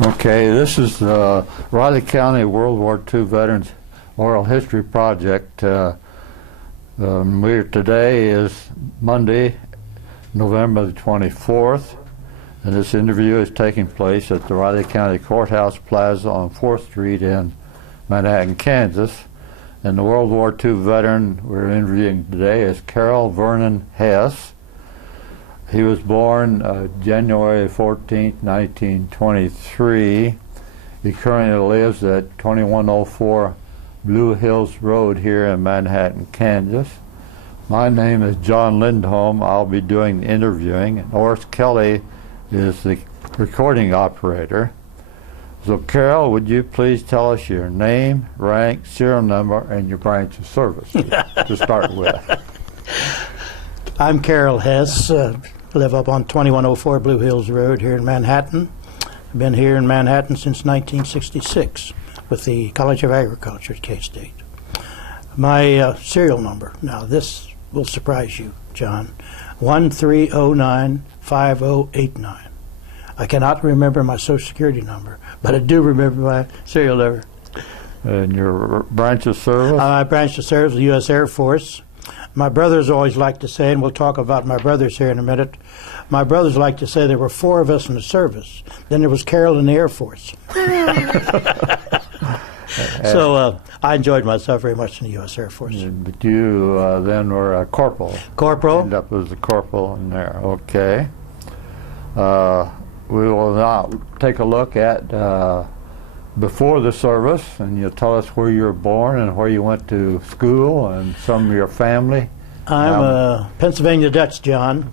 Okay, this is the Riley County World War II Veterans Oral History Project. Today is Monday, November the 24th, and this interview is taking place at the Riley County Courthouse Plaza on 4th Street in Manhattan, Kansas. And the World War II veteran we're interviewing today is Carroll Vernon Hess. He was born January 14, 1923. He currently lives at 2104 Blue Hills Road here in Manhattan, Kansas. My name is John Lindholm. I'll be doing the interviewing. And Horace Kelly is the recording operator. So Carroll, would you please tell us your name, rank, serial number, and your branch of service to start with? I'm Carroll Hess. Live up on 2104 Blue Hills Road here in Manhattan. I've been here in Manhattan since 1966 with the College of Agriculture at K-State. My serial number, now this will surprise you, John, 13095089. I cannot remember my Social Security number, but I do remember my serial number. And your branch of service? My branch of service, the U.S. Air Force. My brothers always like to say, and we'll talk about my brothers here in a minute, my brothers like to say there were 4 of us in the service. Then there was Carroll in the Air Force. So I enjoyed myself very much in the U.S. Air Force. But you then were a corporal. Corporal. Ended up as a corporal in there. Okay. We will now take a look at before the service, and you'll tell us where you were born and where you went to school and some of your family. I'm a Pennsylvania Dutch, John.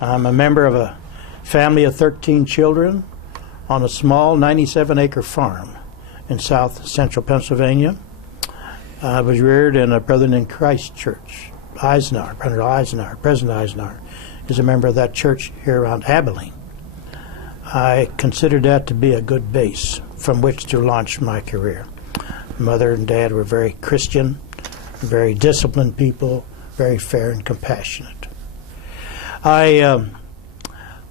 I'm a member of a family of 13 children on a small 97-acre farm in south central Pennsylvania. I was reared in a Brethren in Christ church. Eisenhower, President Eisenhower, is a member of that church here around Abilene. I considered that to be a good base from which to launch my career. Mother and Dad were very Christian, very disciplined people, very fair and compassionate. I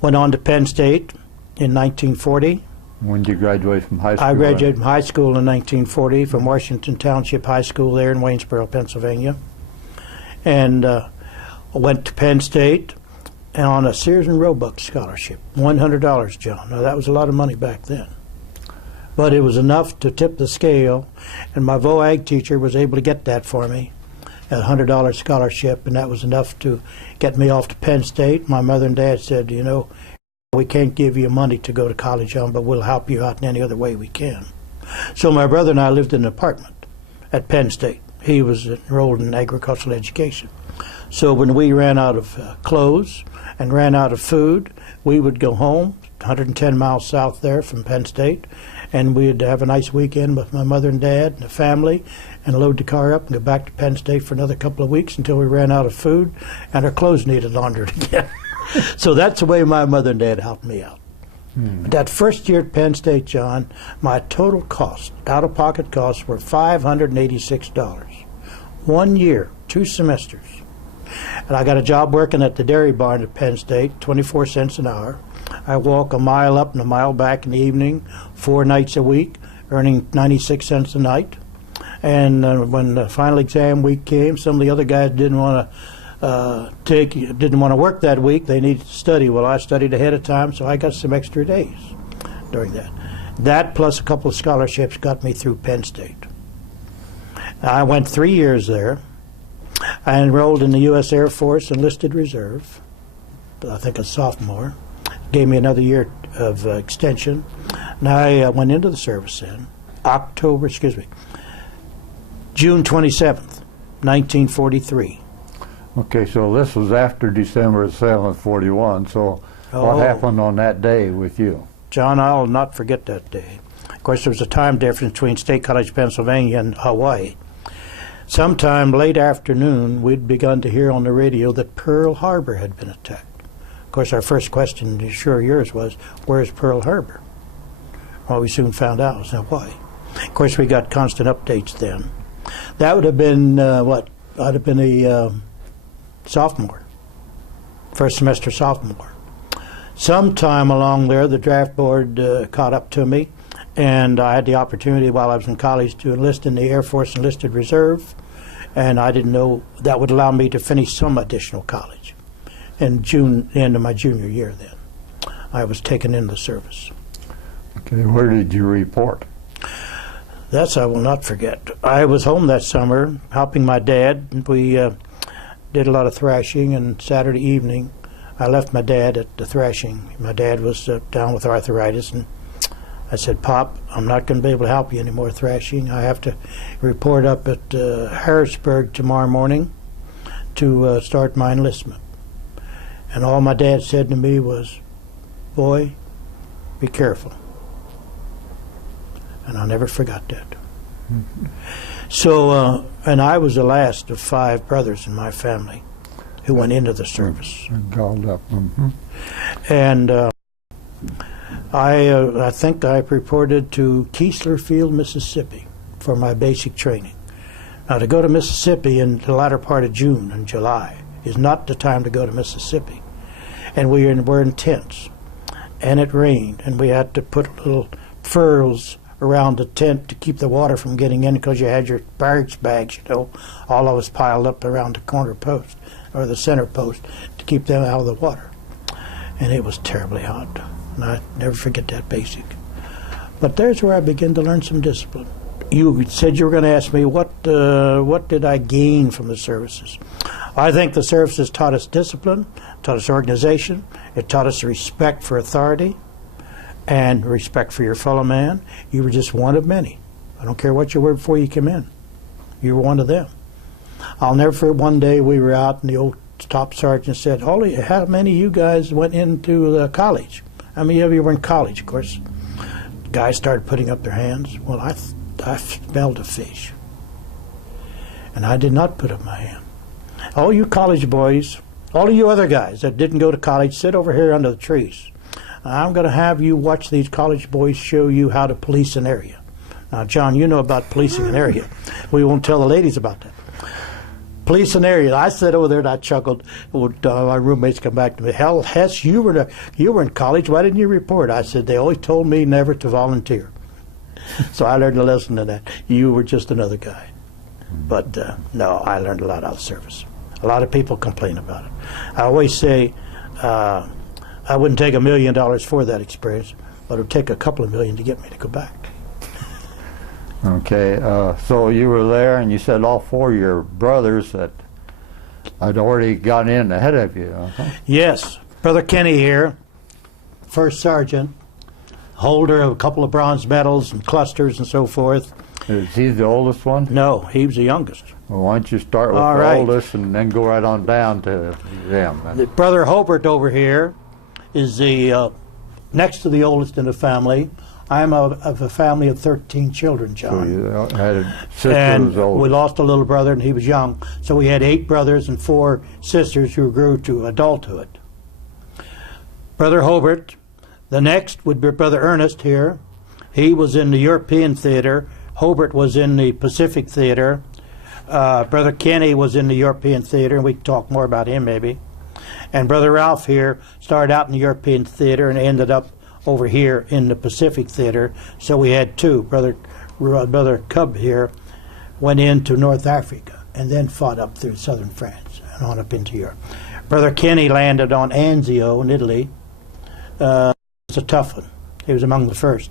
went on to Penn State in 1940. When did you graduate from high school? I graduated from high school in 1940 from Washington Township High School there in Waynesboro, Pennsylvania. And went to Penn State and on a Sears and Roebuck scholarship, $100, John. Now that was a lot of money back then. But it was enough to tip the scale, and my VOAG teacher was able to get that for me, a $100 scholarship, and that was enough to get me off to Penn State. My mother and dad said, you know, we can't give you money to go to college on, but we'll help you out in any other way we can. So my brother and I lived in an apartment at Penn State. He was enrolled in agricultural education. So when we ran out of clothes and ran out of food, we would go home, 110 miles south there from Penn State, and we'd have a nice weekend with my mother and dad and the family and load the car up and go back to Penn State for another couple of weeks until we ran out of food and our clothes needed laundered again. So that's the way my mother and dad helped me out. That first year at Penn State, John, my total cost, out-of-pocket costs, were $586. 1 year, 2 semesters. And I got a job working at the dairy barn at Penn State, 24 cents an hour. I walk a mile up and a mile back in the evening, 4 nights a week, earning 96 cents a night. And when the final exam week came, some of the other guys didn't want to work that week. They needed to study. Well, I studied ahead of time, so I got some extra days during that. That plus a couple of scholarships got me through Penn State. I went 3 years there. I enrolled in the U.S. Air Force enlisted reserve, I think a sophomore. Gave me another year of extension. And I went into the service in June 27th, 1943. Okay, so this was after December 7th, 41. So what happened on that day with you? John, I'll not forget that day. Of course, there was a time difference between State College, Pennsylvania and Hawaii. Sometime late afternoon, we'd begun to hear on the radio that Pearl Harbor had been attacked. Of course, our first question, sure yours, was, where's Pearl Harbor? Well, we soon found out it was in Hawaii. Of course, we got constant updates then. That would have been, I'd have been a sophomore, first semester sophomore. Sometime along there, the draft board caught up to me, and I had the opportunity while I was in college to enlist in the Air Force Enlisted Reserve, and I didn't know that would allow me to finish some additional college. In June, the end of my junior year then, I was taken into the service. Okay, where did you report? That's I will not forget. I was home that summer helping my dad. We did a lot of thrashing, and Saturday evening I left my dad at the thrashing. My dad was down with arthritis, and I said, Pop, I'm not going to be able to help you anymore thrashing. I have to report up at Harrisburg tomorrow morning to start my enlistment. And all my dad said to me was, boy, be careful. And I'll never forgot that. Mm-hmm. So, and I was the last of 5 brothers in my family who went into the service. Called up. Mm-hmm. And I think I reported to Keesler Field, Mississippi for my basic training. Now, to go to Mississippi in the latter part of June and July is not the time to go to Mississippi. And we were in tents, and it rained, and we had to put little furls around the tent to keep the water from getting in because you had your barracks bags, you know, all of us piled up around the corner post or the center post to keep them out of the water. And it was terribly hot, and I never forget that basic. But there's where I began to learn some discipline. You said you were going to ask me what did I gain from the services. I think the services taught us discipline, taught us organization, it taught us respect for authority, and respect for your fellow man. You were just one of many. I don't care what you were before you came in. You were one of them. I'll never forget one day we were out and the old top sergeant said, Holy, how many of you guys went into college? How many of you were in college? Of course, guys started putting up their hands. Well, I smelled a fish. And I did not put up my hand. All you college boys, all of you other guys that didn't go to college, sit over here under the trees. I'm going to have you watch these college boys show you how to police an area. Now, John, you know about policing an area. We won't tell the ladies about that. Police an area. I sat over there and I chuckled. My roommates come back to me. Hell, Hess, you were in college. Why didn't you report? I said, they always told me never to volunteer. So I learned a lesson in that. You were just another guy. But no, I learned a lot out of service. A lot of people complain about it. I always say, I wouldn't take $1 million for that experience, but it would take a couple of million to get me to go back. Okay, so you were there, and you said all 4 of your brothers that had already gotten in ahead of you. Yes, Brother Kenny here, first sergeant, holder of a couple of bronze medals and clusters and so forth. Is he the oldest one? No, he was the youngest. Well, why don't you start with the oldest and then go right on down to them? Brother Hobart over here is the next to the oldest in the family. I'm of a family of 13 children, John. So you had a sister and who was old. We lost a little brother, and he was young. So we had 8 brothers and 4 sisters who grew to adulthood. Brother Hobart. The next would be Brother Ernest here. He was in the European theater. Hobart was in the Pacific theater. Brother Kenny was in the European theater, and we can talk more about him maybe. And Brother Ralph here started out in the European theater and ended up over here in the Pacific theater. So we had 2. Brother Cub here went into North Africa and then fought up through southern France and on up into Europe. Brother Kenny landed on Anzio in Italy. It was a tough one. He was among the first.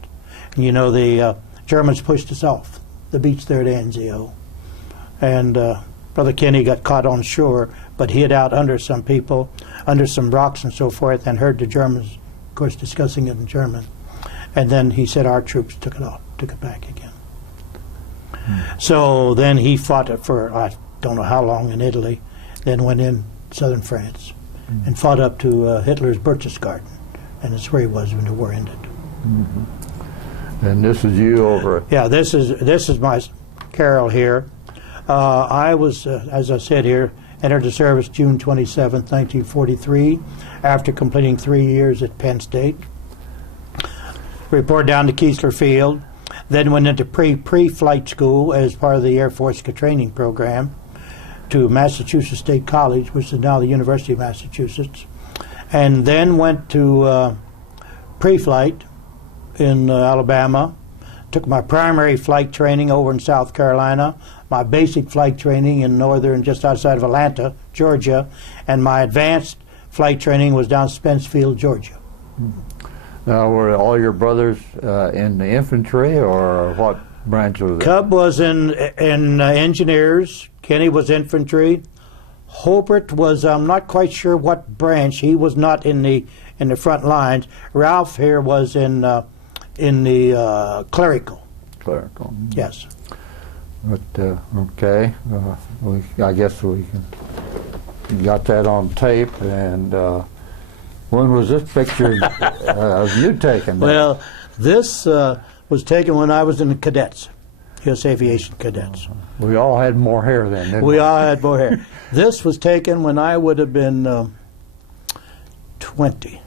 And you know, the Germans pushed us off the beach there at Anzio. And Brother Kenny got caught on shore, but hid out under some people, under some rocks and so forth, and heard the Germans, of course, discussing it in German. And then he said our troops took it back again. So then he fought for, I don't know how long, in Italy, then went in southern France and fought up to Hitler's Berchtesgaden. And that's where he was when the war ended. And this is you over. Yeah, this is my Carroll here. I was, as I said here, entered the service June 27, 1943, after completing 3 years at Penn State. Reported down to Keesler Field, then went into pre-flight school as part of the Air Force training program to Massachusetts State College, which is now the University of Massachusetts. and then went to pre-flight in Alabama. Took my primary flight training over in South Carolina, my basic flight training in northern, just outside of Atlanta, Georgia, and my advanced flight training was down Spencefield, Georgia. Now, were all your brothers in the infantry, or what branch was it? Cub was in engineers. Kenny was infantry. Hobart was, I'm not quite sure what branch. He was not in the front lines. Ralph here was in the clerical. Clerical. Yes. But okay, I guess we got that on tape. And when was this picture of you taken? Well, this was taken when I was in the cadets, U.S. Aviation cadets. We all had more hair then, didn't we? We all had more hair. This was taken when I would have been 21.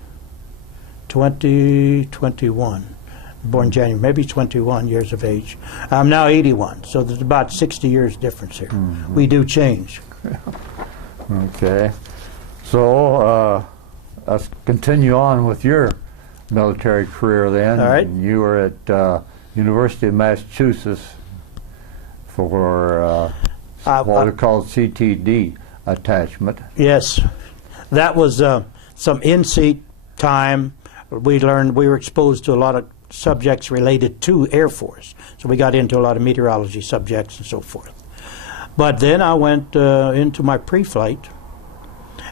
Born January, maybe 21 years of age. I'm now 81, so there's about 60 years difference here. Mm-hmm. We do change. Okay. So let's continue on with your military career then. All right. And you were at University of Massachusetts for what are called CTD attachment. Yes. That was some in-seat time. We were exposed to a lot of subjects related to Air Force. So we got into a lot of meteorology subjects and so forth. But then I went into my pre-flight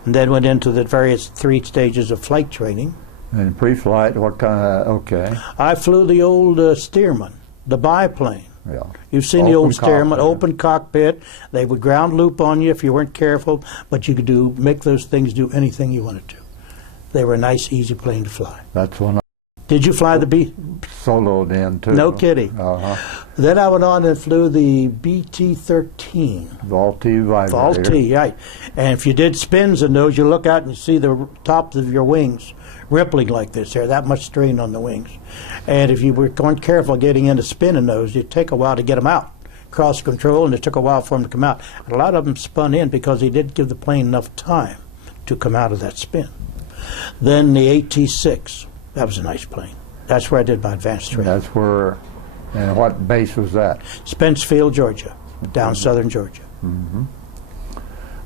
and then went into the various 3 stages of flight training. And pre-flight, what kind of, okay. I flew the old Stearman, the biplane. Yeah. You've seen the old Stearman, open cockpit. They would ground loop on you if you weren't careful, but you could make those things do anything you wanted to. They were a nice, easy plane to fly. That's when Did you fly the B? Soloed in too. No kidding. Uh-huh. Then I went on and flew the BT-13. Vault-T vibrator. Vault-T, right. And if you did spins in those, you look out and you see the tops of your wings rippling like this. There, that much strain on the wings. And if you weren't careful getting into spinning those, it'd take a while to get them out. Cross control, and it took a while for them to come out. And a lot of them spun in because they didn't give the plane enough time to come out of that spin. Then the AT-6. That was a nice plane. That's where I did my advanced training. That's where, and what base was that? Spencefield, Georgia, down southern Georgia. Mm-hmm.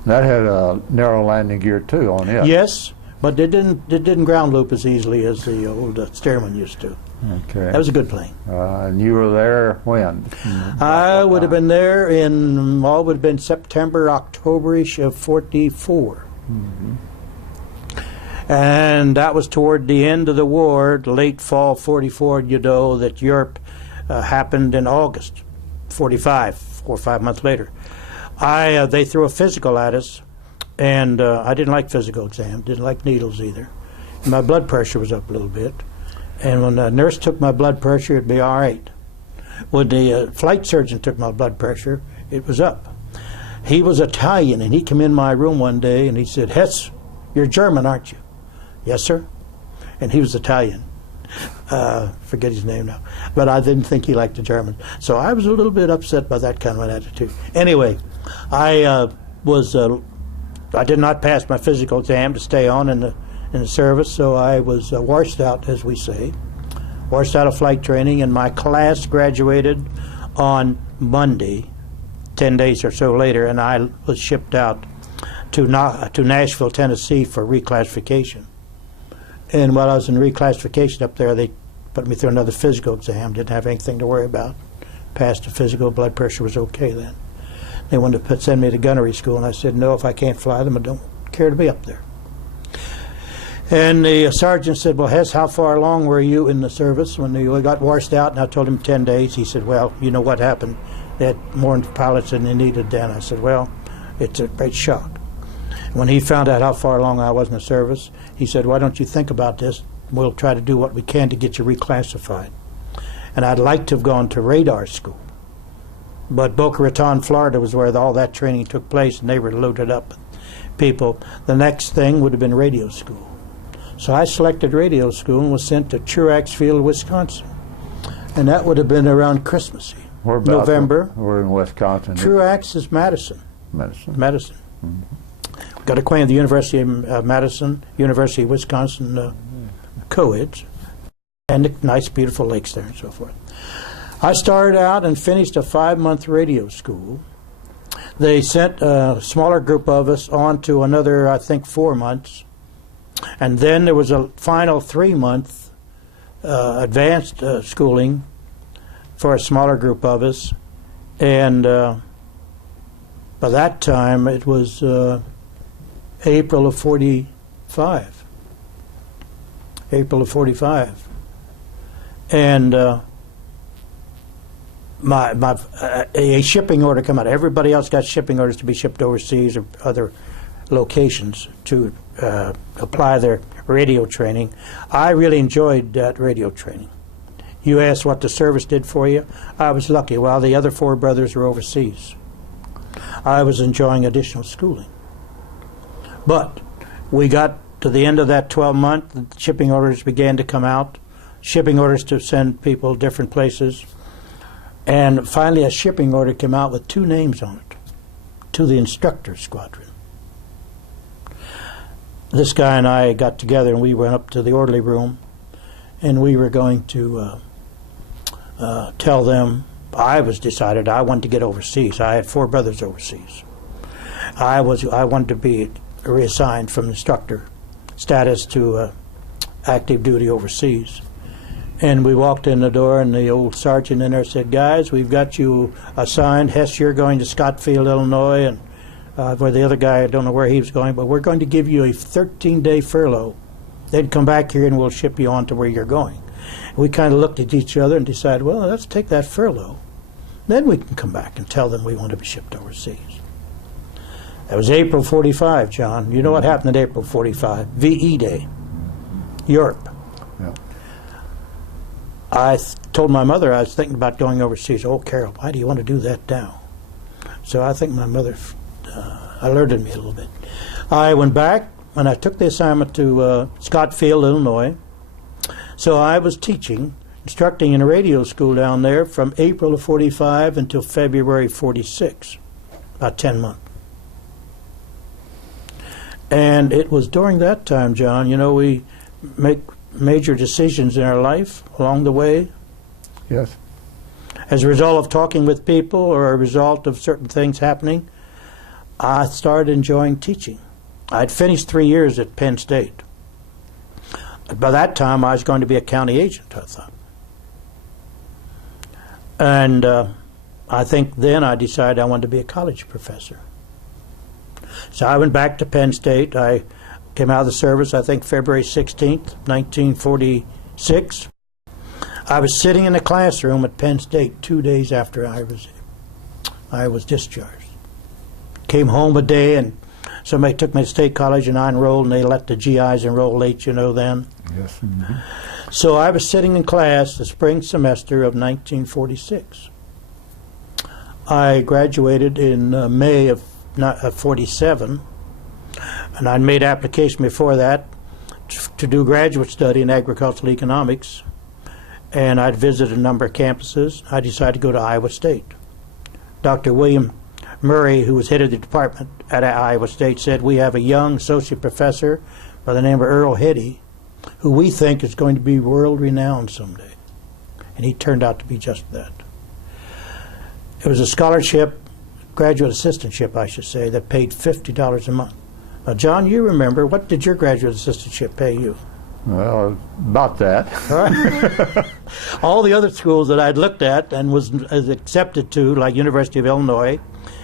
That had a narrow landing gear too on it. Yes, but it didn't ground loop as easily as the old Stearman used to. Okay. That was a good plane. And you were there when? I would have been there in, would have been September, October-ish of 44. Mm-hmm. And that was toward the end of the war, late fall 44, you know, that Europe happened in August 45, 4 or 5 months later. They threw a physical at us, and I didn't like physical exam, didn't like needles either. And my blood pressure was up a little bit. And when the nurse took my blood pressure, it'd be all right. When the flight surgeon took my blood pressure, it was up. He was Italian, and he came in my room one day, and he said, "Hess, you're German, aren't you?" "Yes, sir." And he was Italian. Forget his name now. But I didn't think he liked the Germans. So I was a little bit upset by that kind of an attitude. Anyway, I did not pass my physical exam to stay on in the service, so I was washed out, as we say. Washed out of flight training, and my class graduated on Monday, 10 days or so later, and I was shipped out to Nashville, Tennessee for reclassification. And while I was in reclassification up there, they put me through another physical exam. Didn't have anything to worry about. Passed the physical. Blood pressure was okay then. They wanted to send me to gunnery school, and I said, no, if I can't fly them, I don't care to be up there. And the sergeant said, well, Hess, how far along were you in the service when you got washed out? And I told him 10 days. He said, well, you know what happened. They had more pilots than they needed then. I said, well, it's a great shock. When he found out how far along I was in the service, he said, why don't you think about this? We'll try to do what we can to get you reclassified. And I'd like to have gone to radar school. But Boca Raton, Florida was where all that training took place, and they were loaded up with people. The next thing would have been radio school. So I selected radio school and was sent to Truax Field, Wisconsin. And that would have been around Christmas, November. We're in Wisconsin. Truax is Madison. Medicine. Medicine. Mm-hmm. Got acquainted with the University of Madison, University of Wisconsin co-eds, and the nice, beautiful lakes there and so forth. I started out and finished a 5-month radio school. They sent a smaller group of us on to another, I think, 4 months. And then there was a final 3-month advanced schooling for a smaller group of us. And by that time, it was April of 45. April of 45. And a shipping order come out. Everybody else got shipping orders to be shipped overseas or other locations to apply their radio training. I really enjoyed that radio training. You asked what the service did for you. I was lucky. While the other 4 brothers were overseas, I was enjoying additional schooling. But we got to the end of that 12-month, shipping orders began to come out, shipping orders to send people different places. And finally a shipping order came out with 2 names on it, to the instructor squadron. This guy and I got together and we went up to the orderly room and we were going to tell them. I was decided I wanted to get overseas. I had 4 brothers overseas. I wanted to be reassigned from instructor status to active duty overseas. And we walked in the door, and the old sergeant in there said, "Guys, we've got you assigned. Hess, you're going to Scottsfield, Illinois, and where the other guy, I don't know where he was going, but we're going to give you a 13-day furlough. Then come back here, and we'll ship you on to where you're going." And we kind of looked at each other and decided, well, let's take that furlough. Then we can come back and tell them we want to be shipped overseas. That was April 45, John. You know what happened in April 45? VE Day, Europe. Yeah. I told my mother I was thinking about going overseas. "Oh, Carroll, why do you want to do that now?" So I think my mother alerted me a little bit. I went back and I took the assignment to Scottsfield, Illinois. So I was instructing in a radio school down there from April of 45 until February 46, about 10 months. And it was during that time, John, we make major decisions in our life along the way. Yes. As a result of talking with people or a result of certain things happening, I started enjoying teaching. I'd finished 3 years at Penn State. By that time, I was going to be a county agent, I thought. And I think then I decided I wanted to be a college professor. So I went back to Penn State. I came out of the service, I think, February 16th, 1946. I was sitting in the classroom at Penn State 2 days after I was discharged. Came home a day, and somebody took me to State College, and I enrolled, and they let the GIs enroll late, then. Yes. Mm-hmm. So I was sitting in class the spring semester of 1946. I graduated in May of 47, and I'd made application before that to do graduate study in agricultural economics, and I'd visited a number of campuses. I decided to go to Iowa State. Dr. William Murray, who was head of the department at Iowa State, said, "We have a young associate professor by the name of Earl Heddy, who we think is going to be world-renowned someday." And he turned out to be just that. It was a scholarship, graduate assistantship, I should say, that paid $50 a month. Now, John, you remember, what did your graduate assistantship pay you? Well, about that. All the other schools that I'd looked at and was accepted to, like University of Illinois,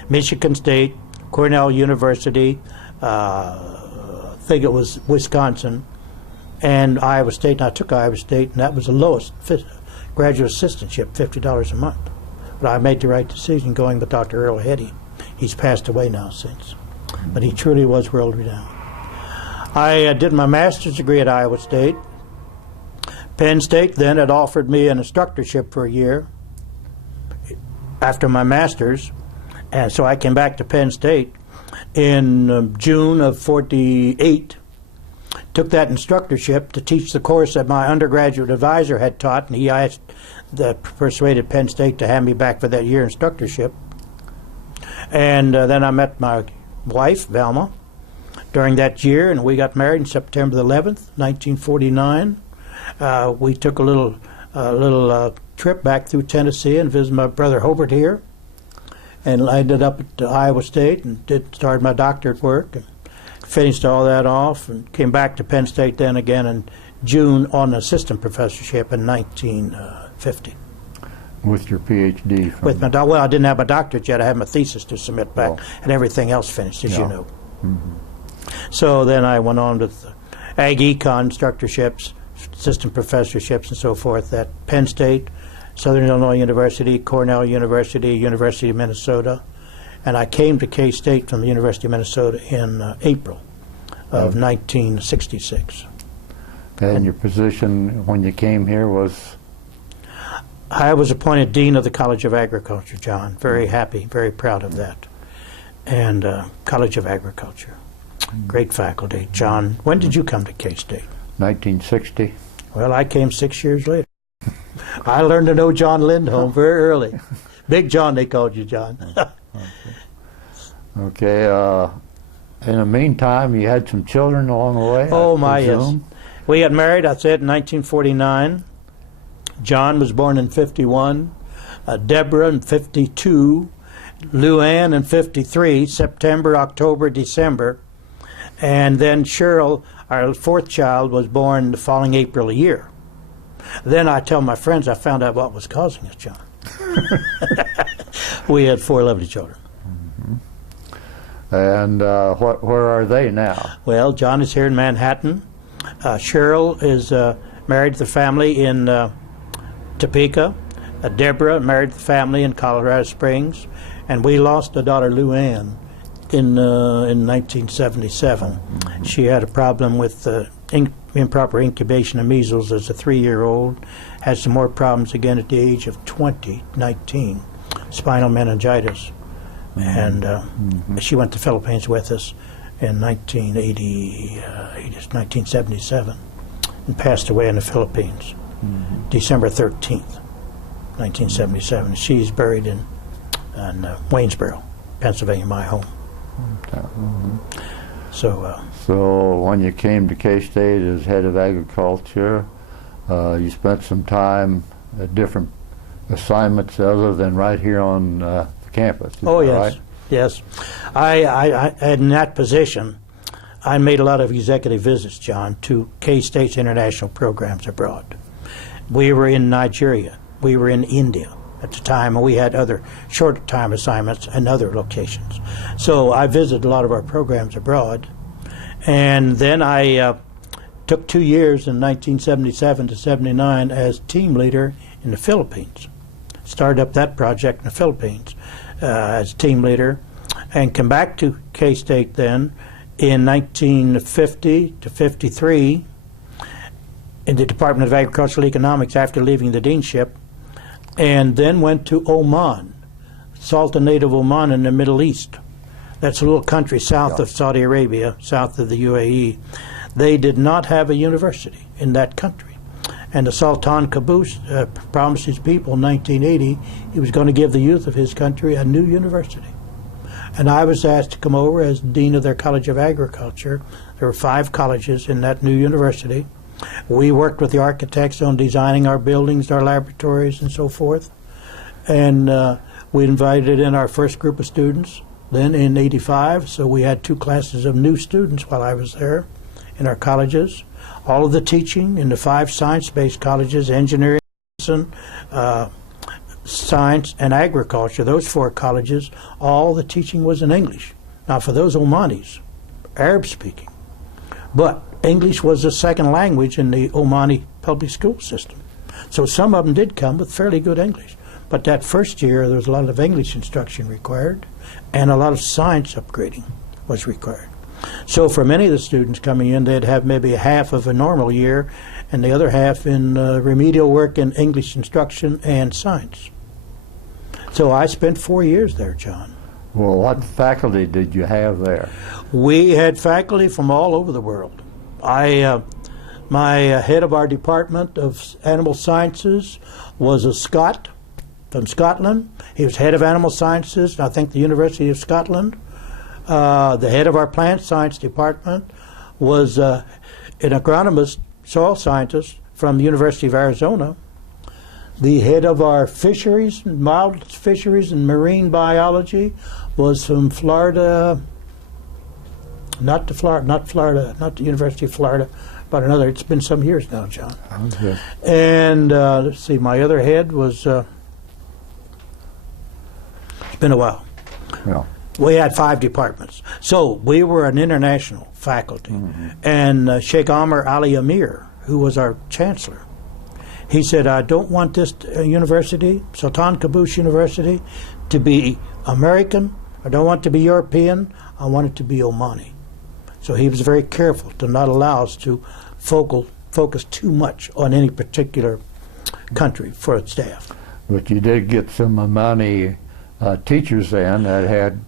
Michigan State, Cornell University, I think it was Wisconsin, and Iowa State, and I took Iowa State, and that was the lowest graduate assistantship, $50 a month. But I made the right decision going with Dr. Earl Heddy. He's passed away now since. But he truly was world-renowned. I did my master's degree at Iowa State. Penn State then had offered me an instructorship for a year after my master's, and so I came back to Penn State in June of 48, took that instructorship to teach the course that my undergraduate advisor had taught, and he persuaded Penn State to have me back for that year instructorship. And then I met my wife, Velma, during that year, and we got married on September the 11th, 1949. We took a little trip back through Tennessee and visited my brother Hobart here, and I ended up at Iowa State and started my doctorate work and finished all that off, and came back to Penn State then again in June on an assistant professorship in 1950. With your PhD? With my well, I didn't have my doctorate yet. I had my thesis to submit back, and everything else finished, as you know. So then I went on with Ag Econ instructorships, assistant professorships, and so forth at Penn State, Southern Illinois University, Cornell University, University of Minnesota, and I came to K-State from the University of Minnesota in April of 1966. And your position when you came here was? I was appointed Dean of the College of Agriculture, John. Very happy, very proud of that. And College of Agriculture. Great faculty. John, when did you come to K-State? 1960. Well, I came 6 years later. I learned to know John Lindholm very early. Big John, they called you, John. Okay. In the meantime, you had some children along the way? Oh, my, yes. We got married, I said, in 1949. John was born in 51. Deborah in 52. Luann in 53, September, October, December. And then Cheryl, our fourth child, was born the following April a year. Then I tell my friends I found out what was causing us, John. We had 4 lovely children. And where are they now? Well, John is here in Manhattan. Cheryl is married to the family in Topeka. Deborah married the family in Colorado Springs. And we lost a daughter, Luann, in 1977. She had a problem with improper incubation of measles as a 3-year-old. Had some more problems again at the age of 19, spinal meningitis. And she went to the Philippines with us in 1977 and passed away in the Philippines, December 13th, 1977. She's buried in Waynesboro, Pennsylvania, my home. So when you came to K-State as head of agriculture, you spent some time at different assignments other than right here on the campus. Oh, yes, right? Yes. I in that position, I made a lot of executive visits, John, to K-State's international programs abroad. We were in Nigeria. We were in India at the time, and we had other short-time assignments in other locations. So I visited a lot of our programs abroad. And then I took 2 years in 1977 to 79 as team leader in the Philippines. Started up that project in the Philippines as team leader, and come back to K-State then in 1950 to 53 in the Department of Agricultural Economics after leaving the deanship, and then went to Oman, Sultanate of Oman in the Middle East. That's a little country south of Saudi Arabia, south of the UAE. They did not have a university in that country. And the Sultan Qaboos promised his people in 1980 he was going to give the youth of his country a new university. And I was asked to come over as dean of their College of Agriculture. There were 5 colleges in that new university. We worked with the architects on designing our buildings, our laboratories, and so forth. And we invited in our first group of students then in '85. So we had 2 classes of new students while I was there in our colleges. All of the teaching in the 5 science-based colleges, engineering, medicine, science, and agriculture, those 4 colleges, all the teaching was in English. Now for those Omanis, Arab-speaking. But English was a second language in the Omani public school system. So some of them did come with fairly good English. But that first year, there was a lot of English instruction required, and a lot of science upgrading was required. So for many of the students coming in, they'd have maybe half of a normal year, and the other half in remedial work in English instruction and science. So I spent 4 years there, John. Well, what faculty did you have there? We had faculty from all over the world. My head of our Department of Animal Sciences was a Scot from Scotland. He was head of Animal Sciences, I think, the University of Scotland. The head of our plant science department was an agronomist, soil scientist from the University of Arizona. The head of our fisheries, mild fisheries and marine biology was from Florida, not the University of Florida, but another. It's been some years now, John. Okay. And let's see, my other head was, it's been a while. Yeah. We had 5 departments. So we were an international faculty. And Sheikh Amr Ali Amir, who was our chancellor, he said, I don't want this university, Sultan Qaboos University, to be American. I don't want it to be European. I want it to be Omani. So he was very careful to not allow us to focus too much on any particular country for its staff. But you did get some Omani teachers then that had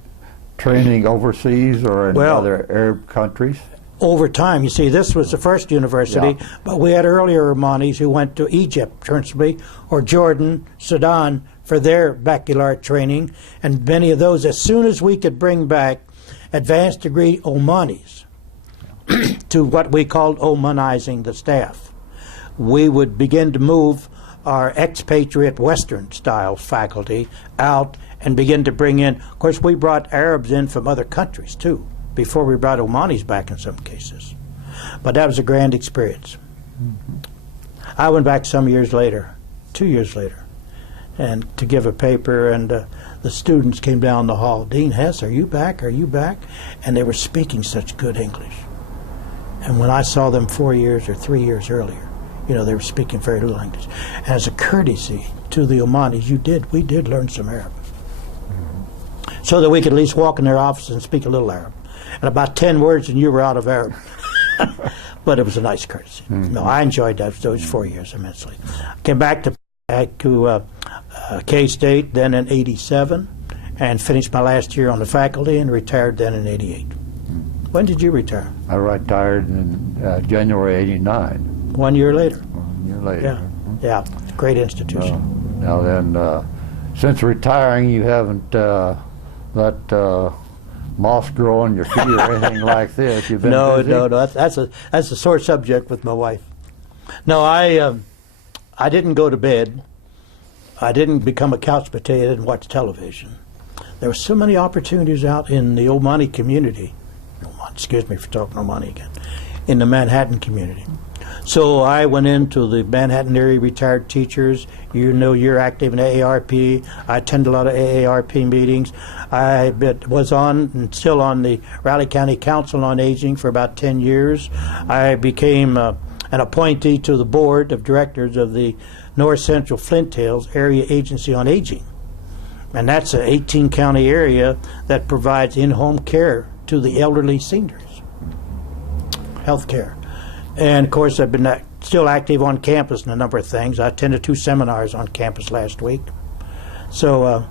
training overseas or in other Arab countries? Over time, you see, this was the first university, but we had earlier Omanis who went to Egypt, principally, or Jordan, Sudan, for their baccalaureate training, and many of those, as soon as we could bring back advanced degree Omanis to what we called Omanizing the staff, we would begin to move our expatriate Western style faculty out and begin to bring in, of course, we brought Arabs in from other countries too, before we brought Omanis back in some cases. But that was a grand experience. I went back some years later, 2 years later, and to give a paper, and the students came down the hall, Dean Hess, are you back? Are you back? And they were speaking such good English. And when I saw them 4 years or 3 years earlier, you know, they were speaking very little English. And as a courtesy to the Omanis, we did learn some Arabic, so that we could at least walk in their office and speak a little Arab. And about 10 words and you were out of Arab. But it was a nice courtesy. No, I enjoyed those 4 years immensely. Came back to K-State then in '87 and finished my last year on the faculty and retired then in '88. When did you retire? I retired in January '89. 1 year later. 1 year later. Yeah, great institution. Now then, since retiring, you haven't let moss grow on your feet or anything like this. You've been busy? No. That's a sore subject with my wife. No, I didn't go to bed. I didn't become a couch potato and watch television. There were so many opportunities out in the Omani community. Excuse me for talking Omani again. In the Manhattan community. So I went into the Manhattan area retired teachers. You know, you're active in AARP. I attend a lot of AARP meetings. I was on and still on the Raleigh County Council on Aging for about 10 years. I became an appointee to the board of directors of the North Central Flint Hills Area Agency on Aging. And that's an 18-county area that provides in-home care to the elderly seniors, health care. And of course, I've been still active on campus in a number of things. I attended 2 seminars on campus last week. So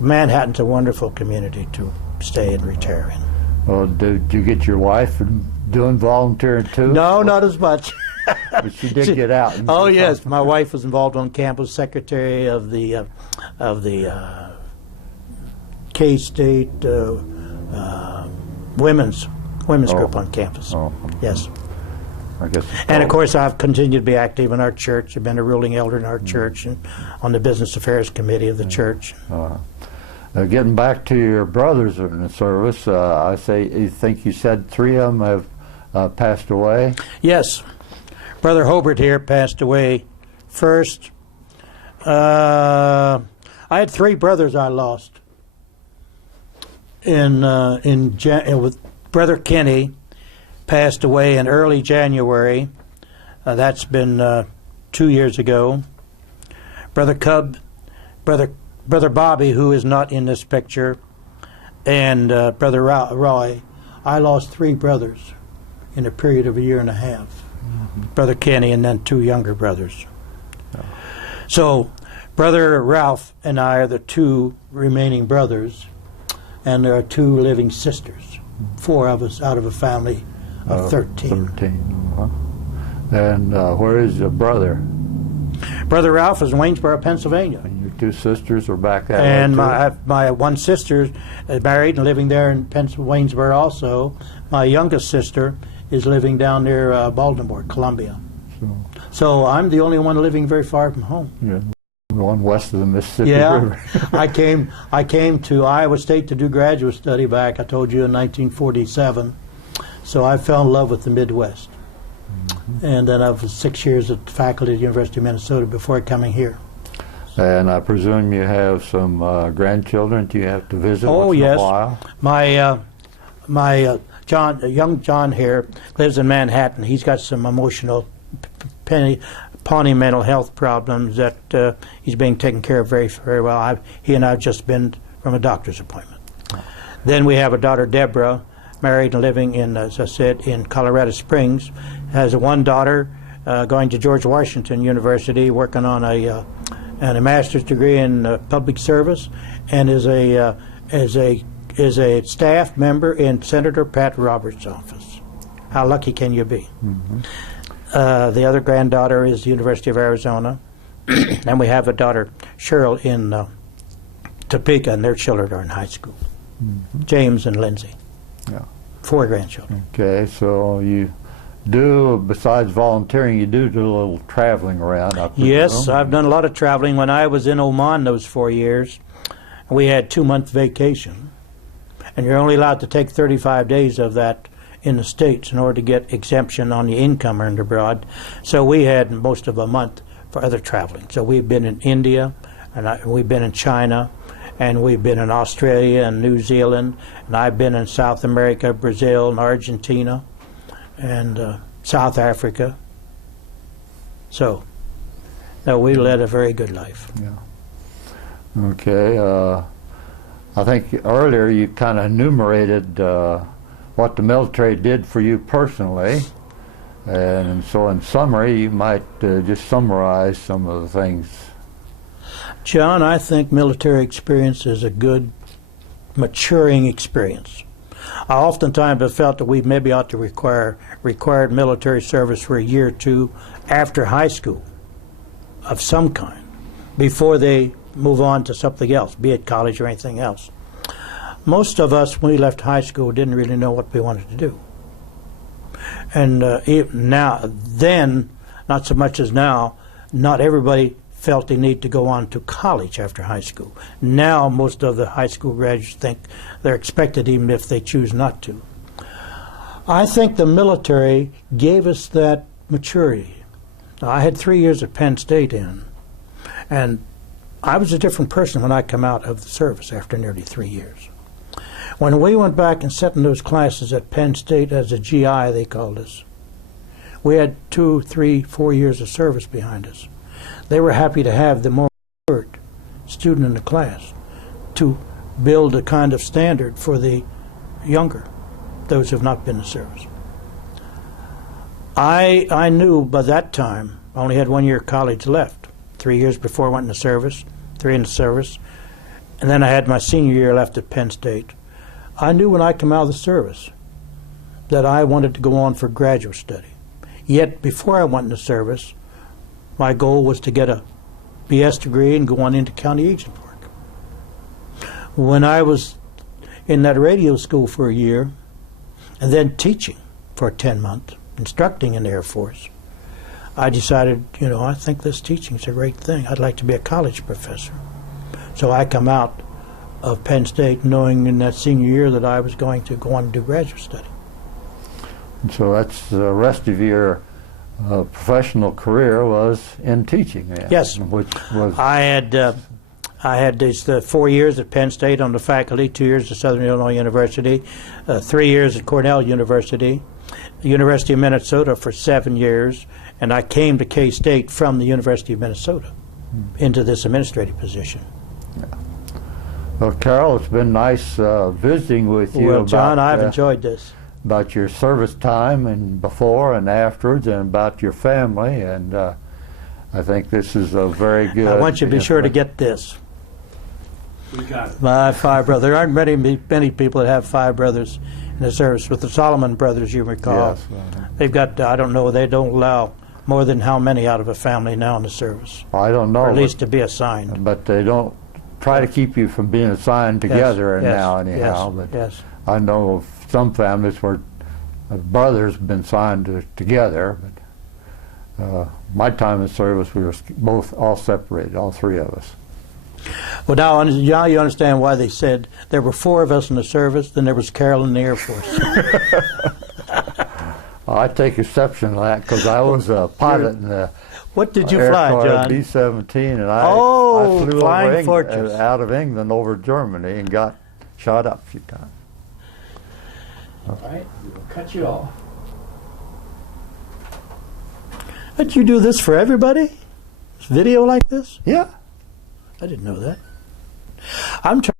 Manhattan's a wonderful community to stay and retire in. Well, did you get your wife doing volunteering too? No, not as much. But she did get out. Oh yes, my wife was involved on campus, secretary of the K-State women's group on campus. Yes. I guess. And of course, I've continued to be active in our church. I've been a ruling elder in our church and on the business affairs committee of the church. Getting back to your brothers in the service, I think you said 3 of them have passed away. Yes, Brother Hobart here passed away first. I had 3 brothers I lost. With Brother Kenny. Passed away in early January. That's been 2 years ago. Brother Cub, Brother Bobby, who is not in this picture, and Brother Roy. I lost 3 brothers in a period of a year and a half. Brother Kenny and then 2 younger brothers. So Brother Ralph and I are the 2 remaining brothers, and there are 2 living sisters. 4 of us out of a family of 13. 13. And where is your brother? Brother Ralph is in Waynesboro, Pennsylvania. In your two sisters are back that way, And too? I have my one sister is married and living there in Waynesboro also. My youngest sister is living down near Baltimore, Columbia. So I'm the only one living very far from home. Yeah. One west of the Mississippi Yeah, River. I came to Iowa State to do graduate study back, I told you, in 1947. So I fell in love with the Midwest. And then I was 6 years at the faculty at the University of Minnesota before coming here. And I presume you have some grandchildren that you have to visit Oh, once in yes. a while? My young John here lives in Manhattan. He's got some emotional, pawnee mental health problems that he's being taken care of very, very well. He and I have just been from a doctor's appointment. Then we have a daughter, Deborah, married and living in, as I said, in Colorado Springs. Has one daughter going to George Washington University, working on a master's degree in public service, and is a staff member in Senator Pat Roberts' office. How lucky can you be? Mm-hmm. The other granddaughter is the University of Arizona, and we have a daughter, Cheryl, in Topeka, and their children are in high school. Mm-hmm. James and Lindsay. Yeah. 4 grandchildren. Okay, so you do, besides volunteering, you do a little traveling around, I presume? Yes, I've done a lot of traveling. When I was in Oman those 4 years, we had 2-month vacation, and you're only allowed to take 35 days of that in the States in order to get exemption on the income earned abroad. So we had most of a month for other traveling. So we've been in India, and we've been in China, and we've been in Australia and New Zealand, and I've been in South America, Brazil, and Argentina, and South Africa. So, no, we led a very good life. Yeah. Okay. I think earlier you kind of enumerated what the military did for you personally, and so in summary, you might just summarize some of the things. John, I think military experience is a good maturing experience. I oftentimes have felt that we maybe ought to required military service for a year or two after high school of some kind before they move on to something else, be it college or anything else. Most of us, when we left high school, didn't really know what we wanted to do. And then, not so much as now, not everybody felt they need to go on to college after high school. Now, most of the high school graduates think they're expected even if they choose not to. I think the military gave us that maturity. Now, I had 3 years at Penn State and I was a different person when I come out of the service after nearly 3 years. When we went back and sat in those classes at Penn State as a GI, they called us, we had 2, 3, 4 years of service behind us. They were happy to have the more mature student in the class to build a kind of standard for the younger, those who have not been in service. I knew by that time I only had 1 year of college left. 3 years before I went into service, 3 in the service, and then I had my senior year left at Penn State. I knew when I came out of the service that I wanted to go on for graduate study. Yet before I went into service, my goal was to get a BS degree and go on into county agent work. When I was in that radio school for a year, and then teaching for 10 months, instructing in the Air Force, I decided, I think this teaching is a great thing. I'd like to be a college professor. So I come out of Penn State knowing in that senior year that I was going to go on and do graduate study. And so that's the rest of your professional career was in teaching then? Yes. Which was I had these 4 years at Penn State on the faculty, 2 years at Southern Illinois University, 3 years at Cornell University, the University of Minnesota for 7 years, and I came to K-State from the University of Minnesota into this administrative position. Yeah. Well, Carroll, it's been nice visiting with you. Well, John, I've enjoyed this. About your service time and before and afterwards, and about your family, and I think this is a very good. I want you to be sure to get this. We got it. My 5 brothers. There aren't many people that have 5 brothers in the service. With the Solomon brothers, you recall, Yes. they've got. I don't know. They don't allow more than how many out of a family now in the service? I don't know. Or at least to be assigned. But they don't try to keep you from being assigned together now anyhow. Yes, but yes. I know of some families where brothers have been signed together. But my time in service, we were both all separated, all three of us. Well, now you understand why they said there were 4 of us in the service, then there was Carroll in the Air Force. I take exception to that because I was a pilot in the What did you Air fly, Corps John? B-17, and I flew Flying over Fortress. out of England over Germany and got shot up a few times. All right, we'll cut you off. But you do this for everybody? Video like this? Yeah. I didn't know that. I'm trying.